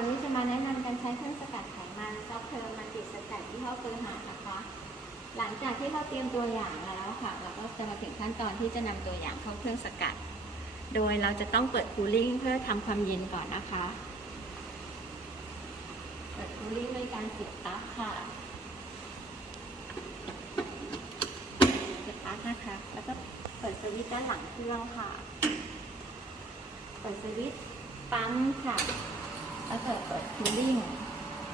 วันนี้จะมาแนะนำการใช้เครื่องสกัดไขมันซอฟเทอร์มันติดสกัดที่ห้อเฟอร์หานะคะ หลังจากที่เราเตรียมตัวอย่างแล้วค่ะ เราก็จะมาถึงขั้นตอนที่จะนำตัวอย่างเข้าเครื่องสกัด โดยเราจะต้องเปิดคูลิ่งเพื่อทำความเย็นก่อนนะคะ เปิดคูลิ่งด้วยการปิดปลั๊กค่ะปิดปลั๊กนะคะ แล้วก็เปิดสวิตช์ด้านหลังเครื่องค่ะ เปิดสวิตช์ปั๊มค่ะ แล้วเกิดเปิดคูลิ่ง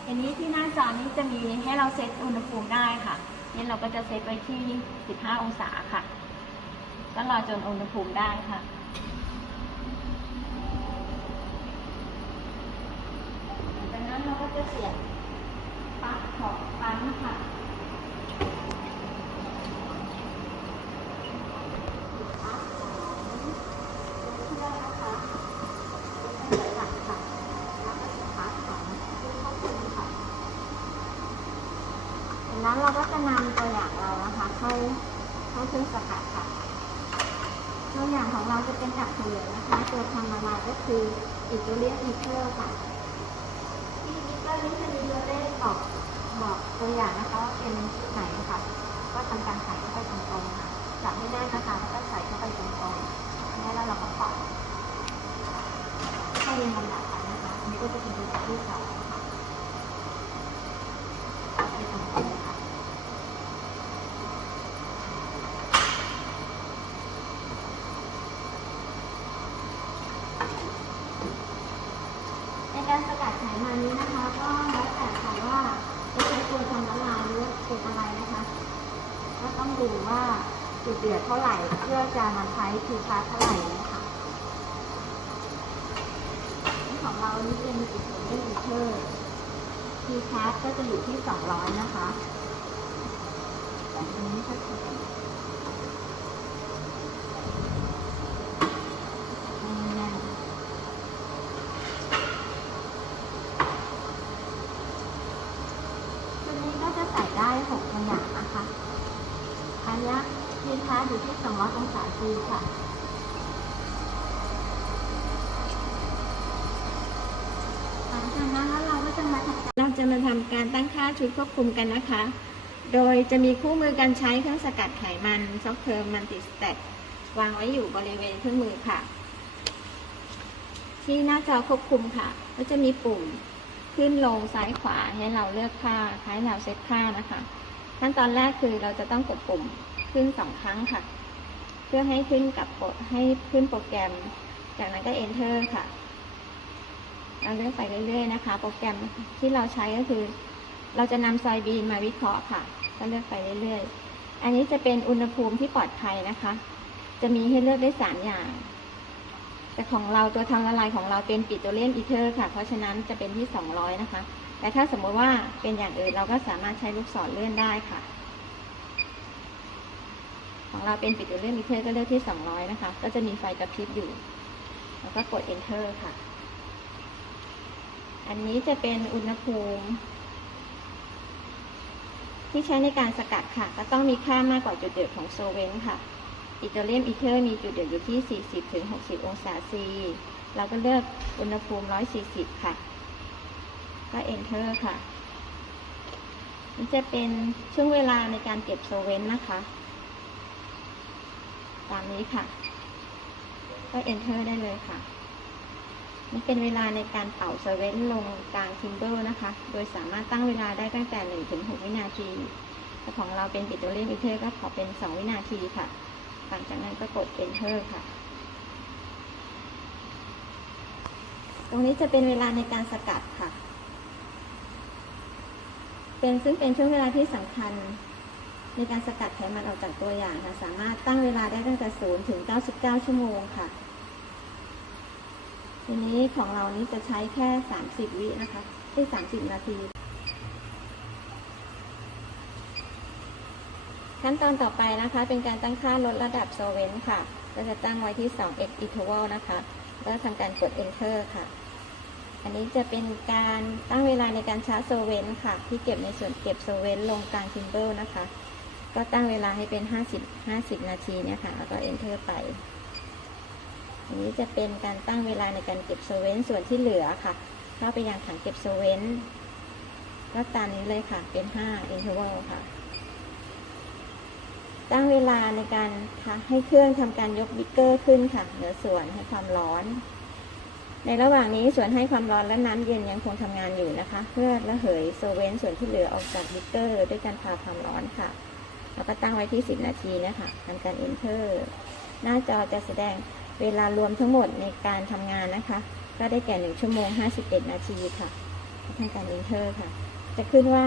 ทีนี้ที่หน้าจอนี้จะมีให้เราเซตอุณหภูมิได้ค่ะนี่เราก็จะเซตไว้ที่ 15 องศาค่ะ ก็รอจนอุณหภูมิได้ค่ะ จากนั้นเราก็จะเสียบปลั๊กของปั๊มค่ะปิดปลั๊กของเครื่องนะคะเปิดหลักค่ะ แล้วก็จะปลั๊กของเครื่องควบคุมค่ะจาก นั้นเราก็จะนำตัวอย่างเรานะคะเข้าเข้าเครื่องสกัดค่ะตัวอย่างของเราจะเป็นจากถั่วเหลืองนะคะ ตัวทำละลายก็คืออิตาเลียนอีเทอร์ค่ะที่นี้ก็นี้จะมีตัวเลขบอกบอกตัวอย่างนะคะว่าเป็นชุดไหนค่ะ ก็ทำการใส่เข้าไปตรงๆค่ะจับให้แน่นนะคะแล้วก็ใส่เข้าไปตรงๆแล้วเราก็ปอกให้เรียงลำดับไปนะคะอันนี้ก็จะเป็นตัวอย่างที่สองค่ะเอาไปตรงๆค่ะ ใน การสกัดไขมันนี้นะคะ ก็แล้วแต่ค่ะว่าจะใช้ตัวทำละลายหรือว่าเป็นอะไรนะคะ ก็ต้องดูว่าจุดเดือดเท่าไหร่เพื่อจะมาใช้ทีคาเท่าไหร่นะคะนี่ของเรานี่เป็นจุดเดือดไม่มีเทอร์ทีคาก็จะอยู่ที่ 200 นะคะแต่ตรงนี้ก็จะเป็นแน่นๆ ตัวนี้ก็จะใส่ได้6ตัวอย่างนะคะ อันนี้ทีค้าอยู่ที่ 200 องศาซีค่ะ หลังจากนั้นแล้วเราก็จะมาทำเราจะมาทำการตั้งค่าชุดควบคุมกันนะคะ โดยจะมีคู่มือการใช้เครื่องสกัดไขมันซอฟเทอร์มันติสแตทวางไว้อยู่บริเวณเครื่องมือค่ะ ที่หน้าจอควบคุมค่ะ ก็จะมีปุ่มขึ้นลงซ้ายขวาให้เราเลือกค่าให้เราเซตค่านะคะ ขั้นตอนแรกคือเราจะต้องกดปุ่ม ขึ้นสองครั้งค่ะ เพื่อให้ขึ้นกับให้ขึ้นโปรแกรม จากนั้นก็ enter ค่ะเราเลื่อกไปเรื่อยๆนะคะ โปรแกรมที่เราใช้ก็คือ เราจะนำไซบีนมาวิเคราะห์ค่ะ ก็เลือกไปเรื่อยๆ อันนี้จะเป็นอุณหภูมิที่ปลอดภัยนะคะ จะมีให้เลือกได้สามอย่าง แต่ของเราตัวทำละลายของเราเป็นปิโตรเลียนอีเทอร์ค่ะ เพราะฉะนั้นจะเป็นที่200นะคะ แต่ถ้าสมมติว่าเป็นอย่างอื่นเราก็สามารถใช้ลูกศรเลื่อนได้ค่ะ ของเราเป็นปิโตรเลียนอีเทอร์ก็เลือกที่ 200 นะคะ ก็จะมีไฟกระพริบอยู่ แล้วก็กด enter ค่ะ อันนี้จะเป็นอุณหภูมิ ที่ใช้ในการสกัดค่ะ ก็ต้องมีค่ามากกว่าจุดเดือดของโซเวนค่ะอิตาเลียนอีเทอร์มีจุดเดือดอยู่ที่ 40ถึง60 องศาซีเราก็เลือกอุณหภูมิ 140 ค่ะ ก็ enter ค่ะนี่จะเป็นช่วงเวลาในการเก็บโซเวนนะคะ ตามนี้ค่ะ ก็ enter ได้เลยค่ะ นี่เป็นเวลาในการเป่าโซเวนลงกลางทิมเบอร์นะคะ โดยสามารถตั้งเวลาได้ตั้งแต่1-6วินาทีแต่ของเราเป็นปิโตรเลียนอีเทอร์ก็ขอเป็น 2 วินาทีค่ะ หลังจากนั้นก็กด enter ค่ะตรงนี้จะเป็นเวลาในการสกัดค่ะ เป็นซึ่งเป็นช่วงเวลาที่สำคัญ ในการสกัดไขมันออกจากตัวอย่างค่ะ สามารถตั้งเวลาได้ตั้งแต่0ถึง 99 ชั่วโมงค่ะ ทีนี้ของเรานี้จะใช้แค่ 30 วินะคะที่ 30 นาที ขั้นตอนต่อไปนะคะ เป็นการตั้งค่าลดระดับโซเวนค่ะ เราจะตั้งไว้ที่ 2x interval นะคะ แล้วทำการกด enter ค่ะอันนี้จะเป็นการตั้งเวลาในการชาร์จโซเวนค่ะ ที่เก็บในส่วนเก็บโซเวนลงกลางทิมเบิลนะคะ ก็ตั้งเวลาให้เป็น 50 50 นาทีเนี่ยค่ะ แล้วก็ enter ไป อันนี้จะเป็นการตั้งเวลาในการเก็บโซเวนส่วนที่เหลือค่ะ เข้าไปยังถังเก็บโซเวนก็ตามนี้เลยค่ะ เป็น 5 interval ค่ะ ตั้งเวลาในการให้เครื่องทำการยกบิ๊กเกอร์ขึ้นค่ะเหนือส่วนให้ความร้อน ในระหว่างนี้ส่วนให้ความร้อนและน้ำเย็นยังคงทำงานอยู่นะคะ เพื่อระเหยโซเวนส่วนที่เหลือออกจากบิ๊กเกอร์ ด้วยการพาความร้อนค่ะ แล้วก็ตั้งไว้ที่ 10 นาทีนะคะทำการ enter หน้าจอจะแสดงเวลารวมทั้งหมดในการทำงานนะคะ ก็ได้แก่ 1 ชั่วโมง 51 นาทีค่ะทำการ enter ค่ะ จะขึ้นว่า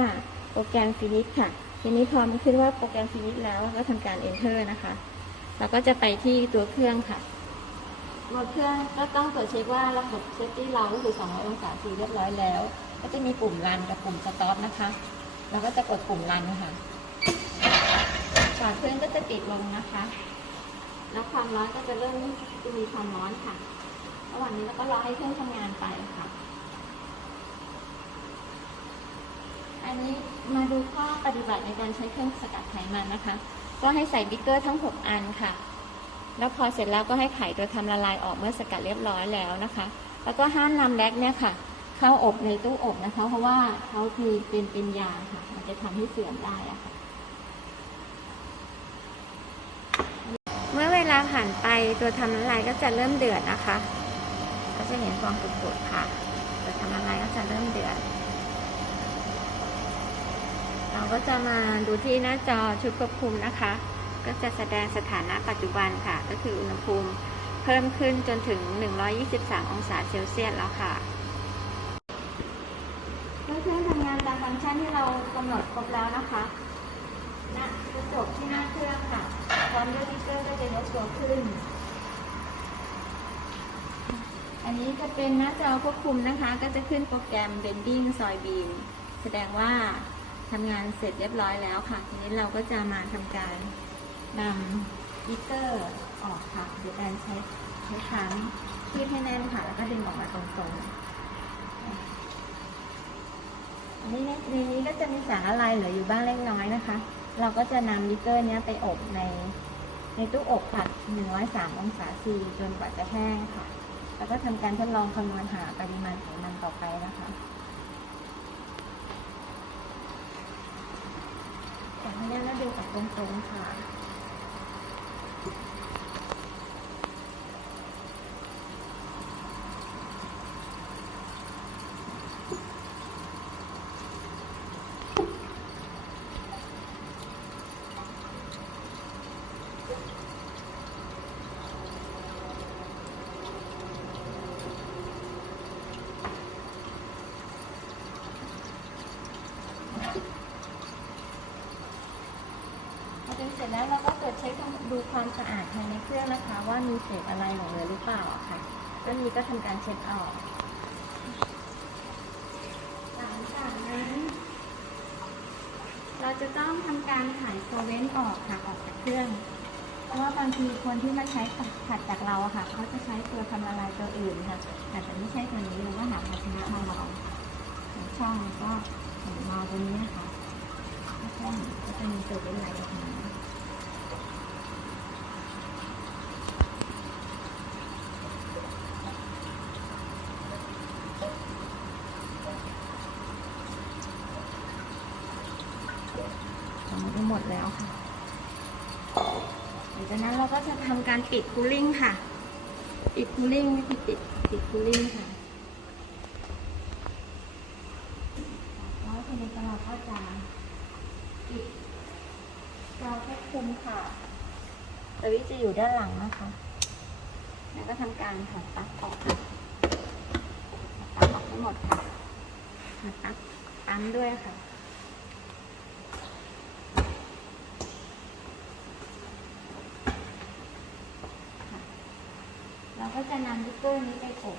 โปรแกรม finish ค่ะ ทีนี้พอมันขึ้นว่าโปรแกรม finish แล้วก็ทำการ enter นะคะเราก็จะไปที่ตัวเครื่องค่ะตัวเครื่องก็ต้องตรวจเช็คว่าระบบเซฟตี้เราก็คือ200องศาซีเรียบร้อยแล้ว ก็จะมีปุ่มรันกับปุ่มสต็อปนะคะ เราก็จะกดปุ่มรันค่ะ ฝาเครื่องก็จะติดลงนะคะ แล้วความร้อนก็จะเริ่มมีความร้อนค่ะ ระหว่างนี้เราก็รอให้เครื่องทำงานไปค่ะ อันนี้มาดูข้อปฏิบัติในการใช้เครื่องสกัดไขมันนะคะ ก็ให้ใส่บิ๊กเกอร์ทั้ง 6 อันค่ะ แล้วพอเสร็จแล้วก็ให้ไข่ตัวทำละลายออกเมื่อสกัดเรียบร้อยแล้วนะคะ แล้วก็ห้ามนำแล็กเนี่ยค่ะเข้าอบในตู้อบนะคะ เพราะว่าเขาคือเป็นเป็นยาค่ะ มันจะทำให้เสื่อมได้อะค่ะ เมื่อเวลาผ่านไป ตัวทำละลายก็จะเริ่มเดือดนะคะ ก็จะเห็นฟองปุดๆค่ะ ตัวทำละลายก็จะเริ่มเดือด เราก็จะมาดูที่หน้าจอชุดควบคุมนะคะ ก็จะแสดงสถานะปัจจุบันค่ะ ก็คืออุณหภูมิเพิ่มขึ้นจนถึง 123 องศาเซลเซียสแล้วค่ะเมื่อเครื่องทำงานตามฟังก์ชันที่เรากำหนดครบแล้วนะคะหน้ากระจกที่หน้าเครื่องค่ะพร้อมด้วยดิเกอร์ก็จะยกตัวขึ้น อั นี้จะเป็นหน้าจอควบคุมนะคะ ก็จะขึ้นโปรแกรม Bending Soybean แสดงว่าทำงานเสร็จเรียบร้อยแล้วค่ะ ทีนี้เราก็จะมาทำการนำดิเกอร์ออกค่ะโดยการใช้ใช้ค้างคีบให้แน่นค่ะ แล้วก็ดึงออกมาตรงๆอันนี้ในนนี้ก็จะมีสารละลายเหลืออยู่บ้างเล็กน้อยนะคะ เราก็จะนำดิเกอร์นี้ไปอบในในตู้อบค่ะ103 องศาซีจนกว่าจะแห้งค่ะ ทำการทดลองคำนวณหาปริมาณของมันต่อไปนะคะขออนุญาตแล้วดูกับตรงๆค่ะ พอเป็นเสร็จแล้วเราก็ตรวจเช็คดูความสะอาดภายในเครื่องนะคะ ว่ามีเศษอะไรหลงเหลือหรือเปล่าอะค่ะก็มีก็ทำการเช็ดออกหลังจากนั้นเราจะต้องทำการถ่ายโซเวนต์ออกค่ะออกจากเครื่อง เพราะว่าบางทีคนที่มาใช้ถัดจากเราอะค่ะเขาจะใช้ตัวทำละลายตัวอื่นค่ะแต่จะไม่ใช่ตัวนี้เราก็หาภาชนะมารองช่องก็ มาตัวนี้นะคะช่องก็จะมีตัวเป็นลายออกมาทำไปหมดแล้วค่ะหลังจากนั้นเราก็จะทำการปิดคูลิ่งค่ะ ปิดคูลิ่งวิธีปิดปิดคูลิ่งค่ะ แล้วทีนี้ก็เราก็จะปิดจอควบคุมค่ะสวิตช์จะอยู่ด้านหลังนะคะ แล้วก็ทำการถอดปลั๊กออกค่ะถอดปลั๊กออกให้หมดค่ะถอดปลั๊กปั๊มด้วยค่ะเราก็จะนำดิกเกอร์นี้ไปอบ